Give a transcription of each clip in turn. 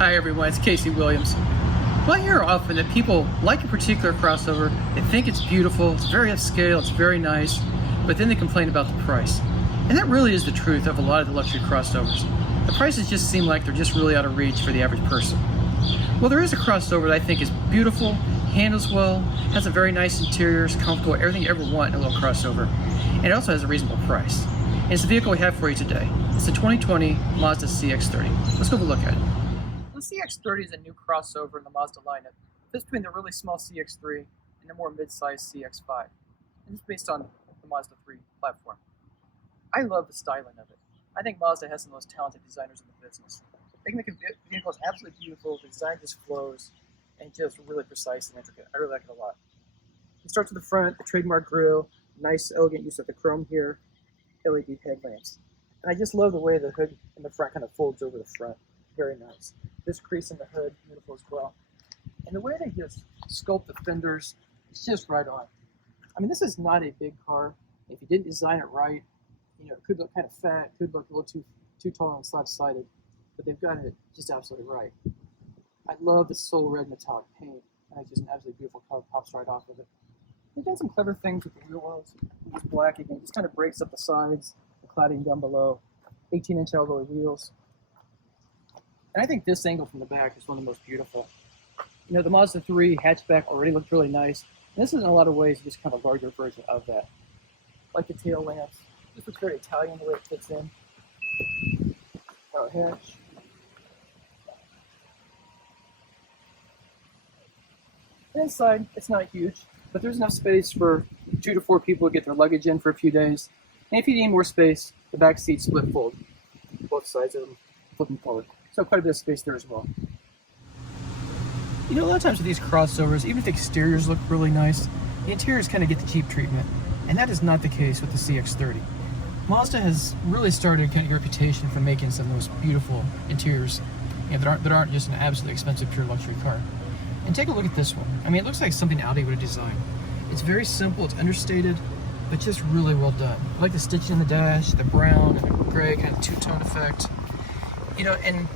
Hi everyone, it's Casey Williams. Well, I hear often that people like a particular crossover, they think it's beautiful, it's very upscale, it's very nice, but then they complain about the price. And that really is the truth of a lot of the luxury crossovers. The prices just seem like they're just really out of reach for the average person. Well, there is a crossover that I think is beautiful, handles well, has a very nice interior, is comfortable, everything you ever want in a little crossover, and it also has a reasonable price. And it's the vehicle we have for you today. It's the 2020 Mazda CX-30. Let's go have a look at it. The CX-30 is a new crossover in the Mazda lineup. Fits between the really small CX-3 and the more mid-sized CX-5. And it's based on the Mazda 3 platform. I love the styling of it. I think Mazda has some of the most talented designers in the business. They can make vehicles absolutely beautiful, the design just flows, and just really precise and intricate. I really like it a lot. It starts with the front, the trademark grille, nice elegant use of the chrome here, LED headlamps. And I just love the way the hood in the front kind of folds over the front. Very nice. This crease in the hood, beautiful as well. And the way they just sculpt the fenders, it's just right on. I mean, this is not a big car. If you didn't design it right, you know, it could look kind of fat, could look a little too tall and slab-sided, but they've got it just absolutely right. I love the soul red metallic paint. I think just an absolutely beautiful color pops right off of it. They've done some clever things with the wheel wells. It's black again, just kind of breaks up the sides, the cladding down below, 18-inch alloy wheels. And I think this angle from the back is one of the most beautiful. You know, the Mazda 3 hatchback already looked really nice. And this is in a lot of ways just kind of a larger version of that. Like the tail lamps. This looks very Italian the way it fits in. Power hatch. Inside, it's not huge, but there's enough space for 2 to 4 people to get their luggage in for a few days. And if you need more space, the back seats split fold. Both sides of them flipping forward. So quite a bit of space there as well. You know, a lot of times with these crossovers, even if the exteriors look really nice, the interiors kind of get the cheap treatment. And that is not the case with the CX-30. Mazda has really started kind of a reputation for making some of the most beautiful interiors, you know, that aren't just an absolutely expensive pure luxury car. And take a look at this one. I mean, it looks like something Audi would have designed. It's very simple, it's understated, but just really well done. I like the stitching in the dash, the brown and the gray kind of two-tone effect. You know, and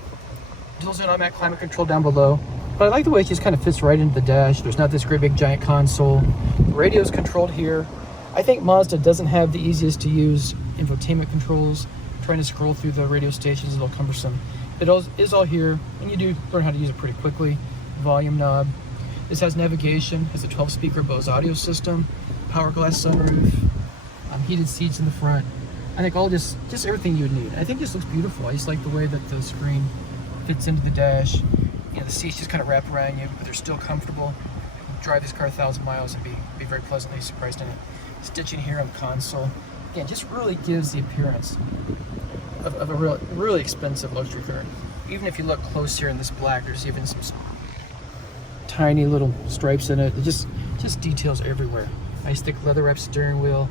there's an automatic climate control down below. But I like the way it just kind of fits right into the dash. There's not this great big giant console. The radio's controlled here. I think Mazda doesn't have the easiest to use infotainment controls. Trying to scroll through the radio stations is a little cumbersome. It is all here, and you do learn how to use it pretty quickly. Volume knob. This has navigation, has a 12-speaker Bose audio system, power glass sunroof, heated seats in the front. I think all just everything you would need. I think this looks beautiful. I just like the way that the screen fits into the dash. You know, the seats just kind of wrap around you, but they're still comfortable. Drive this car 1,000 miles and be very pleasantly surprised in it. Stitching here on the console. Again, just really gives the appearance of a really expensive luxury car. Even if you look close here in this black, there's even some tiny little stripes in it. It just details everywhere. Nice thick leather wrapped steering wheel.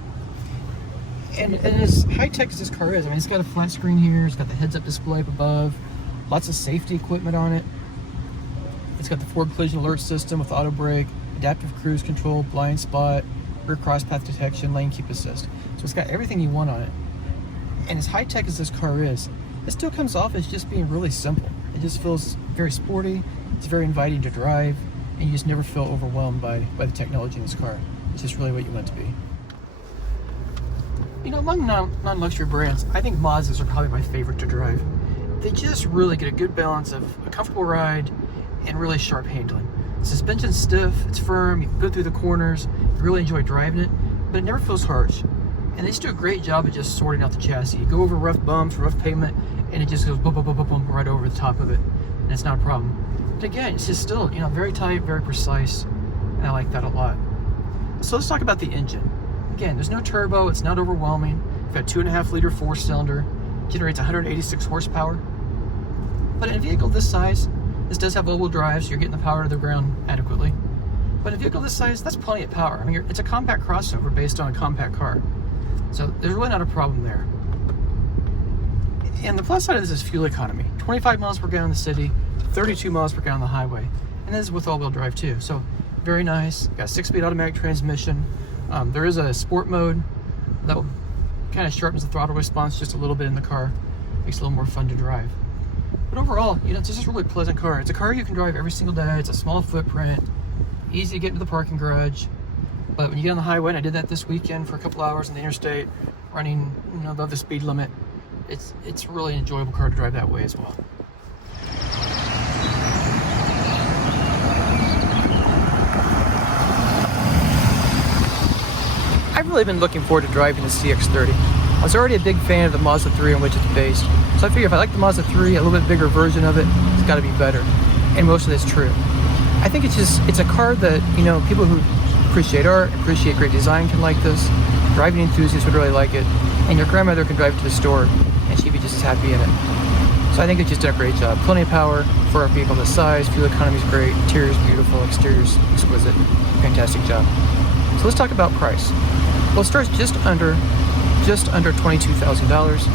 And as high-tech as this car is, I mean, it's got a flat screen here, it's got the heads-up display up above, lots of safety equipment on it. It's got the forward collision alert system with auto brake, adaptive cruise control, blind spot, rear cross path detection, lane keep assist. So it's got everything you want on it. And as high-tech as this car is, it still comes off as just being really simple. It just feels very sporty, it's very inviting to drive, and you just never feel overwhelmed by the technology in this car. It's just really what you want it to be. You know, among non-luxury brands, I think Mazdas are probably my favorite to drive. They just really get a good balance of a comfortable ride and really sharp handling. Suspension's stiff, it's firm, you can go through the corners, you really enjoy driving it, but it never feels harsh. And they just do a great job of just sorting out the chassis. You go over rough bumps, rough pavement, and it just goes boom, boom, boom, boom, boom, right over the top of it. And it's not a problem. But again, it's just still, you know, very tight, very precise, and I like that a lot. So let's talk about the engine. Again, there's no turbo, it's not overwhelming. You've got 2.5-liter 4-cylinder, generates 186 horsepower. But in a vehicle this size, this does have all-wheel drive, so you're getting the power to the ground adequately. But in a vehicle this size, that's plenty of power. I mean, it's a compact crossover based on a compact car. So there's really not a problem there. And the plus side of this is fuel economy. 25 miles per gallon in the city, 32 miles per gallon on the highway. And this is with all-wheel drive too. So very nice. Got 6-speed automatic transmission. There is a sport mode that kind of sharpens the throttle response just a little bit in the car. Makes it a little more fun to drive. But overall, you know, it's just a really pleasant car. It's a car you can drive every single day. It's a small footprint, easy to get into the parking garage. But when you get on the highway, and I did that this weekend for a couple hours on the interstate, running, you know, above the speed limit, it's really an enjoyable car to drive that way as well. I've really been looking forward to driving the CX-30. I was already a big fan of the Mazda 3 on which it's based, so I figure if I like the Mazda 3, a little bit bigger version of it, it's got to be better. And most of that's true. I think it's a car that, you know, people who appreciate art, appreciate great design can like this. Driving enthusiasts would really like it, and your grandmother can drive to the store and she'd be just as happy in it. So I think it's just done a great job. Plenty of power for a vehicle this size, fuel economy is great, interior's beautiful, exterior's exquisite. Fantastic job. So let's talk about price. Well, it starts just under $22,000,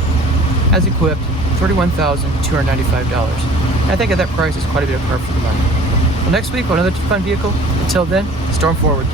as equipped, $31,295. And I think at that price, it's quite a bit of car for the money. Well, next week, we'll have another fun vehicle. Until then, storm forward.